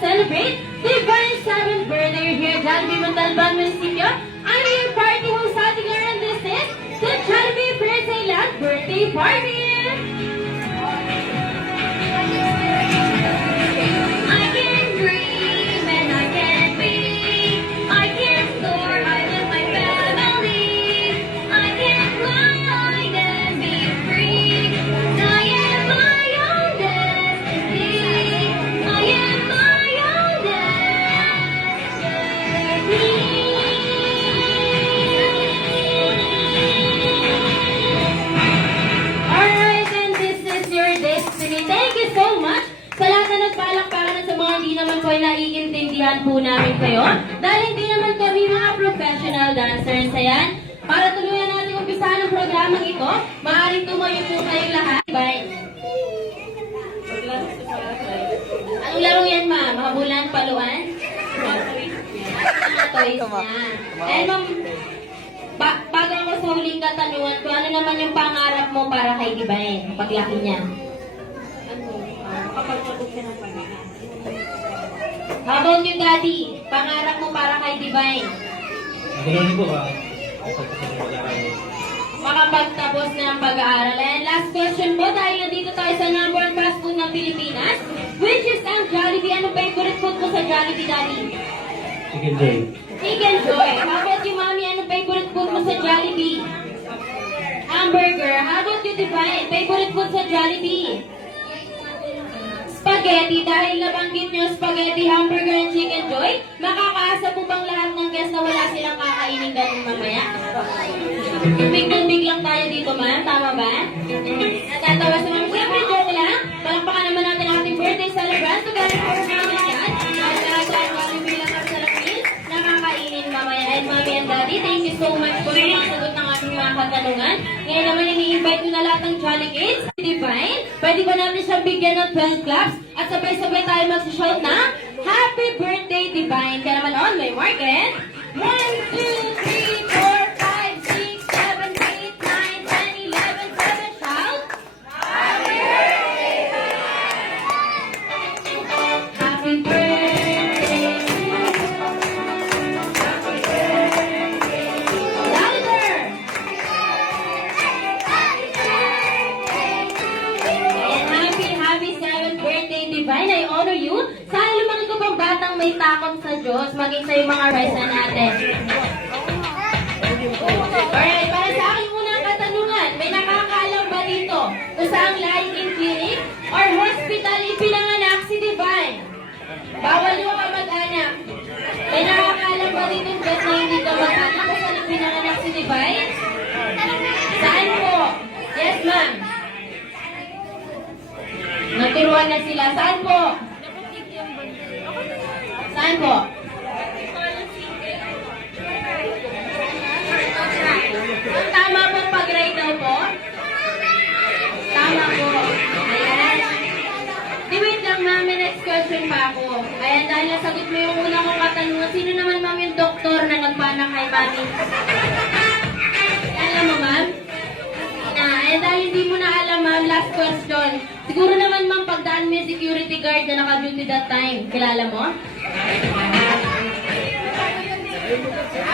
celebrate Divine's 7th birthday. You're here, Jollibee Montalban Municipio. I'm your party host, Ate Clara, and this is the Jollibee Birthday Land Birthday Party! I can dream and I can be. I can soar high with my family. I can fly and be free. I am my own destiny. I am my own destiny. Alright, and this is your destiny. Thank you so much sa lahat na nagpalakpakan at sa mga hindi naman po ay naiintindihan po namin kayo. Dahil hindi naman kami mga professional dancers. Ayan, para tuluyan natin umpisahan ang programang ito, maaaring tumayo po kayong lahat. Bye! Anong laro yan, ma'am? Makabulan, paluan? Mga toys niya. Eh, ma'am, bago ako sa huling katanungan ko, ano naman yung pangarap mo para kay Divine, paglaki niya? How about you, Daddy? Pangarap mo para kay Divine? Magulong po ba? Makapagtapos na ng pag-aaral. And last question po, dahil nandito tayo sa number one fast food ng Pilipinas, which is ang Jollibee. Ano favorite food mo sa Jollibee, Daddy? Chicken Joy. Chicken Joy. How about you, Mommy? Ano favorite food mo sa Jollibee? Hamburger. How about you, Divine? Favorite food sa Jollibee? Spaghetti. Dahil nabanggit nyo spaghetti, hamburger, and chicken joy, makakaasa po bang lahat ng guests na wala silang kakainin ganun mamaya? Big lang tayo dito, ma'am. Tama ba? Natatawa si ma'am. Siyempre, joke lang. Palakpakan naman natin ang ating birthday celebrant. Together for namin yan. Dahil lahat tayo Jollibee lang ang sarapin na kakainin mamaya. And Mommy and Daddy, thank you so much po sa mga sagot ng ating mga katanungan. Ngayon naman, ini-invite nyo na lahat ng Jolly Kids. Divine, pwede ba natin siyang bigyan ng 12 claps at sabay-sabay tayo mag-shout na Happy Birthday, Divine! Kaya naman on, may mark and 1, 2, 3, 4, 5, 6, 7, 8, 9, 10, 11, 7, shout! Happy Birthday! Happy Birthday! Happy Birthday! Louder! Happy 7th birthday, Divine. I honor you. Sana lumaki ko pang batang may takot sa Diyos, maging sa mga rice na natin. Alright, para sa aking unang katanungan, may nakakaalam ba dito kung saan laing clinic or hospital ipinanganak si Divine? Bawal yung kamag-anak. May nakakaalam ba dito bet na hindi ka mag-anak kung saan ipinanganak si Divine? Saan po? Yes, ma'am. Naturuan na sila. Saan po? Saan po? Tama po pag-grade daw po? Tama po. Ayan. Wait lang, ma'am. May next question pa ako. Ayan, dahil nasagot mo yung una kong katanungan, sino naman, ma'am, yung doktor na nagpanak kay Mami? Alam mo, ma'am? Ayan, dahil hindi mo na alam, ma'am, last question. Siguro naman, ma'am, pagdaan mo yung security guard na naka-duty that time. Kilala mo?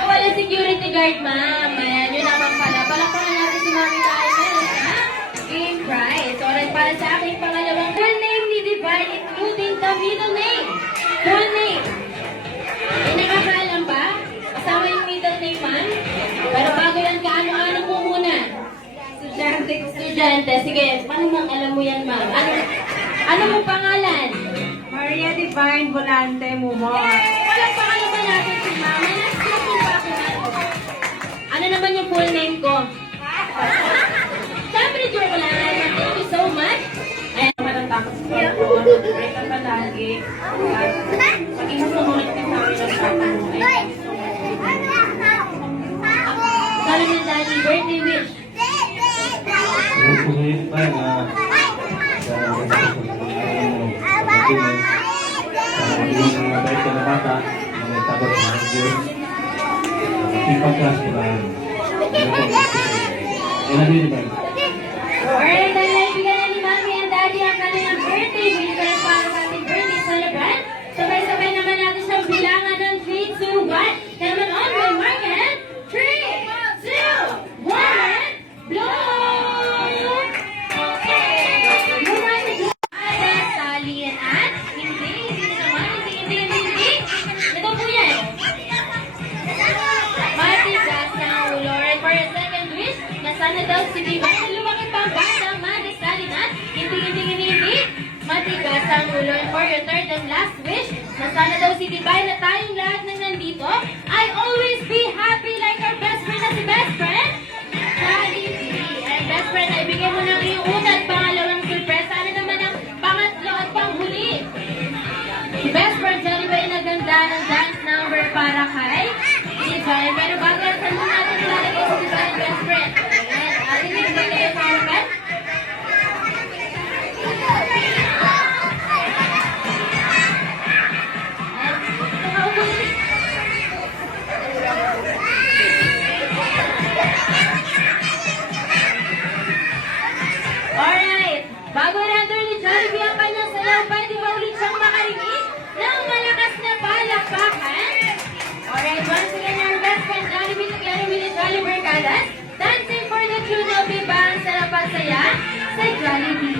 Wala security guard, ma'am. Ayan, yun naman pala. Palakpakan natin si Mami tayo. Game prize. Alright, para sa aking pangalawang full name ni Divine, including the middle name. Full name. May nakakaalam ba? Kasama yung middle name, ma'am? Pero bago yan, kaano-ano po muna? Estudyante. Sige, paano mong alam mo yan, ma'am? Ano mong pangalan? Maria Divine Volante Mumor. Walang pangalan ba natin si ma'am? May next question pa ako, ma'am. Ano naman yung full name ko? Siyempre, joke lang. Thank you so much. Ayan, Matatapos ko ako. Break ang palagi. Maging sumunod ka sa amin ang sabi mo. sabi ng daddy, birthday wish. Pupunin pa na yung mabait ka na bata, may takot sa mga Diyos. Ipagkas ko lang. Ilan yun ba? Alright, dahil bigyan na ni Mami and Daddy ang kanilang birthday wish para sa ating birthday celebrant. Sabay sana daw si Divine na lumaki pang batang madastalin at hindi. Matigas ang ulo. And for your third and last wish, na sana daw si Divine na tayong lahat na nandito ay always be happy like our best friend na si best friend. Jollibee. And best friend, ibigay mo ng iyong una at pangalawang surprise. Sana naman ang pangatlo at panghuli. Si best friend Jollibee ay naganda ng dance number para kay Divine. Pero bago yan, saan mo natin ilalagay si Divine best friend? Ayan, atin yung bigay yung carpet. Alright, bago render ni Jollibee ang kanyang sayaw, pwede ba ulit siyang makarinig ng malakas na palakpakan? Alright, once again, our best friend Jollibee together with the Jolly Barkadas, dancing for the tune of Iba ang sarap at saya sa Jollibee.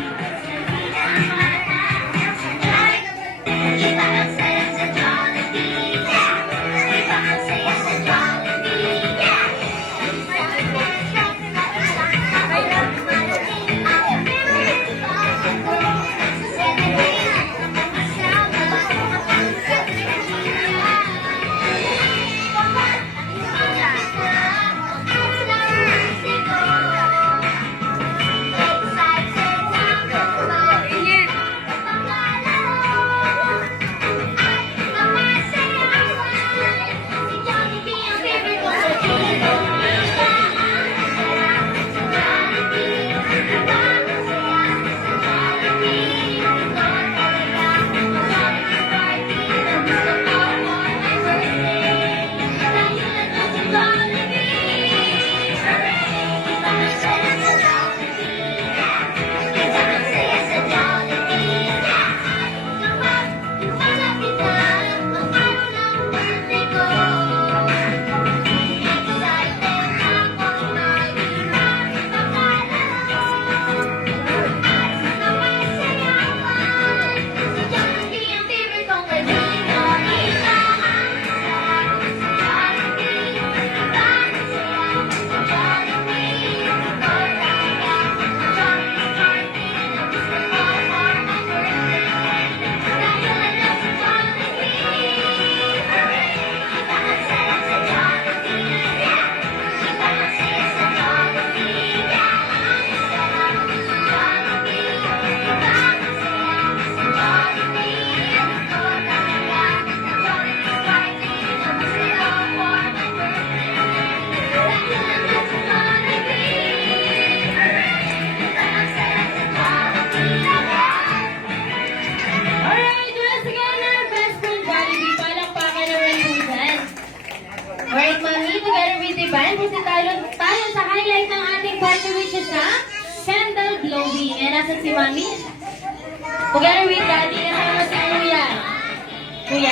Alright, once again, our best friend Jollibee, palakpakan naman po dyan. Alright, mami, together with Divine, punta tayo sa highlight ng ating party which is ang candle blowing. And nasan si mami? Together with daddy, kasama si kuya. Kuya.